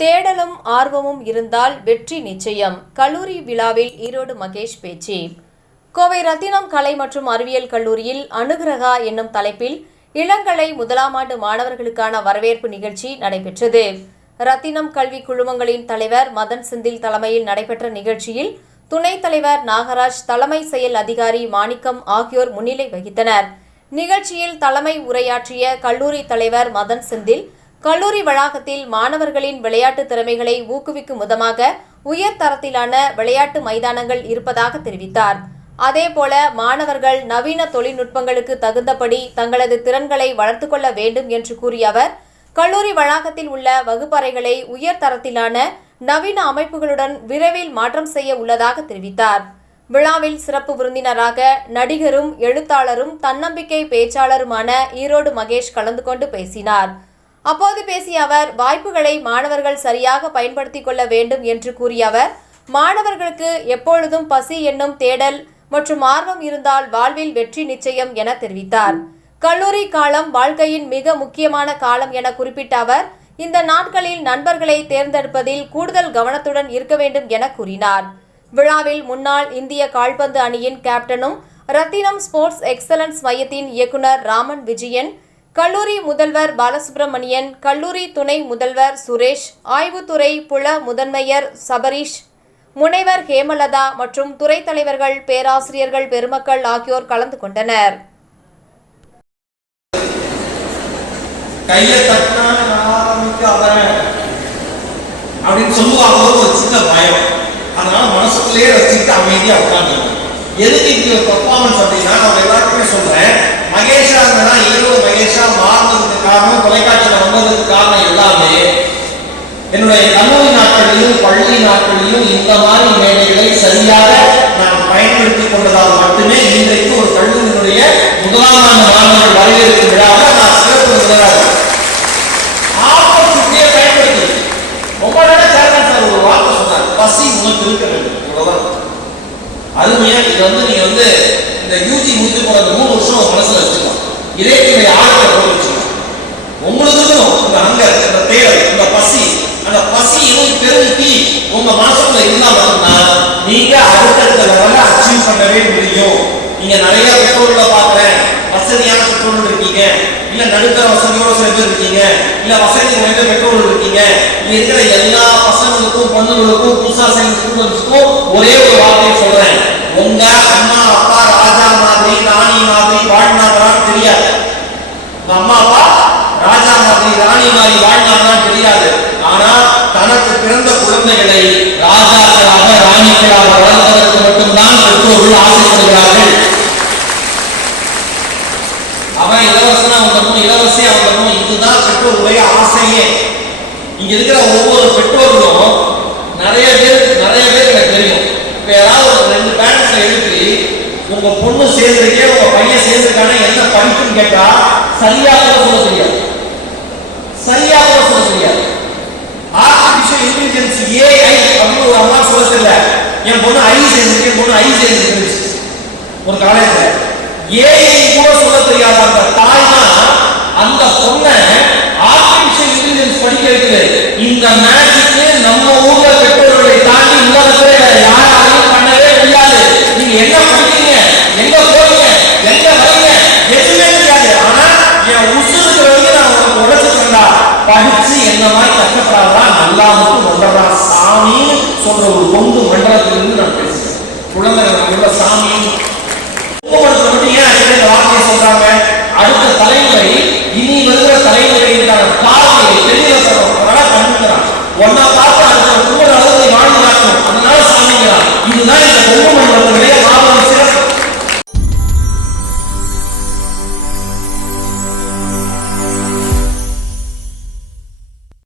தேடலும் ஆர்வமும் இருந்தால் வெற்றி நிச்சயம். கல்லூரி விழாவில் ஈரோடு மகேஷ் பேச்சு. கோவை ரத்தினம் கலை மற்றும் அறிவியல் கல்லூரியில் அனுகிரகா என்னும் தலைப்பில் இளங்கலை முதலாம் ஆண்டு மாணவர்களுக்கான வரவேற்பு நிகழ்ச்சி நடைபெற்றது. ரத்தினம் கல்வி குழுமங்களின் தலைவர் மதன் செந்தில் தலைமையில் நடைபெற்ற நிகழ்ச்சியில் துணைத் தலைவர் நாகராஜ் தலைமை செயல் அதிகாரி மாணிக்கம் ஆகியோர் முன்னிலை வகித்தனர். நிகழ்ச்சியில் தலைமை உரையாற்றிய கல்லூரி தலைவர் மதன் செந்தில் கல்லூரி வளாகத்தில் மாணவர்களின் விளையாட்டு திறமைகளை ஊக்குவிக்கும் விதமாக உயர் தரத்திலான விளையாட்டு மைதானங்கள் இருப்பதாக தெரிவித்தார். அதேபோல மாணவர்கள் நவீன தொழில்நுட்பங்களுக்கு தகுந்தபடி தங்களது திறன்களை வளர்த்துக் கொள்ள வேண்டும் என்று கூறிய அவர் கல்லூரி வளாகத்தில் உள்ள வகுப்பறைகளை உயர் தரத்திலான நவீன அமைப்புகளுடன் விரைவில் மாற்றம் செய்ய உள்ளதாக தெரிவித்தார். விழாவில் சிறப்பு விருந்தினராக நடிகரும் எழுத்தாளரும் தன்னம்பிக்கை பேச்சாளருமான ஈரோடு மகேஷ் கலந்து கொண்டு பேசினார். அப்போது பேசிய அவர் வாய்ப்புகளை மாணவர்கள் சரியாக பயன்படுத்திக் கொள்ள வேண்டும் என்று கூறிய அவர் மாணவர்களுக்கு எப்பொழுதும் பசி என்னும் தேடல் மற்றும் ஆர்வம் இருந்தால் வாழ்வில் வெற்றி நிச்சயம் என தெரிவித்தார். கல்லூரி காலம் வாழ்க்கையின் மிக முக்கியமான காலம் என குறிப்பிட்ட அவர் இந்த நாட்களில் நண்பர்களை தேர்ந்தெடுப்பதில் கூடுதல் கவனத்துடன் இருக்க வேண்டும் என கூறினார். விழாவில் முன்னாள் இந்திய கால்பந்து அணியின் கேப்டனும் ரத்தினம் ஸ்போர்ட்ஸ் எக்ஸலன்ஸ் மையத்தின் இயக்குனர் ராமன் விஜயன் கல்லூரி முதல்வர் பாலசுப்ரமணியன் கல்லூரி துணை முதல்வர் சுரேஷ் ஆய்வுத்துறை புல முதன்மையர் சபரீஷ் முனைவர் ஹேமலதா மற்றும் துறை தலைவர்கள் பேராசிரியர்கள் பெருமக்கள் ஆகியோர் கலந்து கொண்டனர். கைய தட்டினா நான் அப்படின்னு சொல்லுவாங்க ஒரு சின்ன பயம். அதனால மனசுக்குள்ளேயே ரசிச்சுட்டு அமைதியா உட்காந்து எதுக்கு இப்படி ஒரு பர்ஃபார்மன்ஸ் அப்படின்னா நான் எல்லாருக்குமே சொல்றேன். மகேஷா இருந்தா ஈரோடு மகேஷா மாறினதுக்கு காரணம் தொலைக்காட்சியில் வந்ததுக்கு காரணம் எல்லாமே. என்னுடைய கல்லூரி நாட்களிலும் பள்ளி நாட்களிலும் இந்த மாதிரி மேடைகளை சரியாக நான் பயன்படுத்திக் கொண்டதால் மட்டுமே இன்றைக்கு ஒரு கல்லூரியினுடைய முதலாம் ஆண்டு மாணவர்கள் வரவேற்கும் விழாவை நான் சிறப்பு விருந்தினராக அருமையா இது வந்து நீங்க வந்து இந்த யூஜி முடிச்சு போற மூணு வருஷம் மனசுல வச்சுக்கலாம் இதே நீங்க ஆழத்தை போட்டு வச்சுக்கணும். உங்களுக்கு இந்த அங்கர் இந்த தேவை இந்த பசி அந்த பசி இன்னும் பெரும் உங்க மனசுக்குள்ள இருந்தா மட்டும்னா நீங்க அடுத்தடுத்த லெவல்ல அச்சீவ் பண்ணவே முடியும். நீங்க நிறைய பெற்றோர்களை பாக்குறேன். வசதியான பெற்றோர்கள் இருக்கீங்க. இல்ல நடுத்தர வசதியோட சில பேர் இருக்கீங்க. இல்ல வசதி வாய்ந்த பெற்றோர்கள் இருக்கீங்க. இங்க இருக்கிற எல்லா பசங்களுக்கும் பொண்ணுங்களுக்கும் புதுசா சேர்ந்த ஸ்டூடெண்ட்ஸ்க்கும் ஒரே ஒரு வார்த்தையை சொல்றேன். உங்க அம்மா அப்பா ராஜா மாதிரி ராணி மாதிரி வாழ்நாங்களான்னு தெரியாது. உங்க அம்மா அப்பா ராஜா மாதிரி ராணி மாதிரி வாழ்ந்தாங்களான்னு தெரியாது. ஆனா தனக்கு பிறந்த குழந்தைகளை ராஜா ராணிகளாக வளர்ப்பதற்கு மட்டும்தான் பெற்றோர்கள் ஆசைப்படுகிறார்கள் அவன் இளவரசனா வந்துடணும் இளவரசியா வந்துடணும் இதுதான் பெற்றோருடைய ஆசையே இங்க இருக்கிற ஒவ்வொரு பெற்றோர்களும் நிறைய பேர் நிறைய பேர் எனக்கு தெரியும் இப்ப ஏதாவது ஒரு ரெண்டு பேரண்ட்ஸ் எழுப்பி உங்க பொண்ணு சேர்ந்திருக்கே உங்க பையன் சேர்ந்திருக்கானே என்ன படிப்புன்னு கேட்டா சரியாக சொல்ல தெரியாது சரியா கூட சொல்ல தெரியாது ஆர்டிபிஷியல் இன்டெலிஜென்ஸ் ஏஐ அப்படின்னு ஒரு அம்மா சொல்ல தெரியல என் பொண்ணு ஐ சேர்ந்துருக்கு என் பொண்ணு ஐ ஒரு காலேஜ்ல ஏஐ கூட சொல்ல தெரியாத அந்த தாய் தான் அந்த பொண்ணை ஆர்டிபிஷியல் இன்டெலிஜென்ஸ் படிக்க வைக்குது. இந்த மேஜிக்கு நம்ம ஊர்ல பெற்றோர்களை தாண்டி உலகத்துல வேற யாராலையும் பண்ணவே முடியாது. நீங்க என்ன படிக்கிறீங்க? எங்க போறீங்க? எங்க வரீங்க? எதுவுமே தெரியாது. ஆனா என் உசுருக்கு வந்து நான் உனக்கு உழைச்சு படிச்சு என்ன மாதிரி கஷ்டப்படாதான் நல்லா மட்டும் ஒன்றா சாமின்னு சொல்ற ஒரு கொங்கு மண்டலத்திலிருந்து நான் பேசுறேன். குழந்தைகள் உள்ள சாமி. போக்குவரத்து மட்டும் ஏன் அடிக்கடி இந்த வார்த்தையை சொல்றாங்க. அடுத்த தலைமுறை இனி வருகிற தலைமுறைக்கான பார்வையை தெளிவ சொல்றாங்க கண்டுக்கிறான். ஒன்னா பார்த்து அடுத்த குடும்ப அளவு வாழ்ந்து காட்டணும் அதனால சாமிங்கிறான். இதுதான் இந்த பொம்மை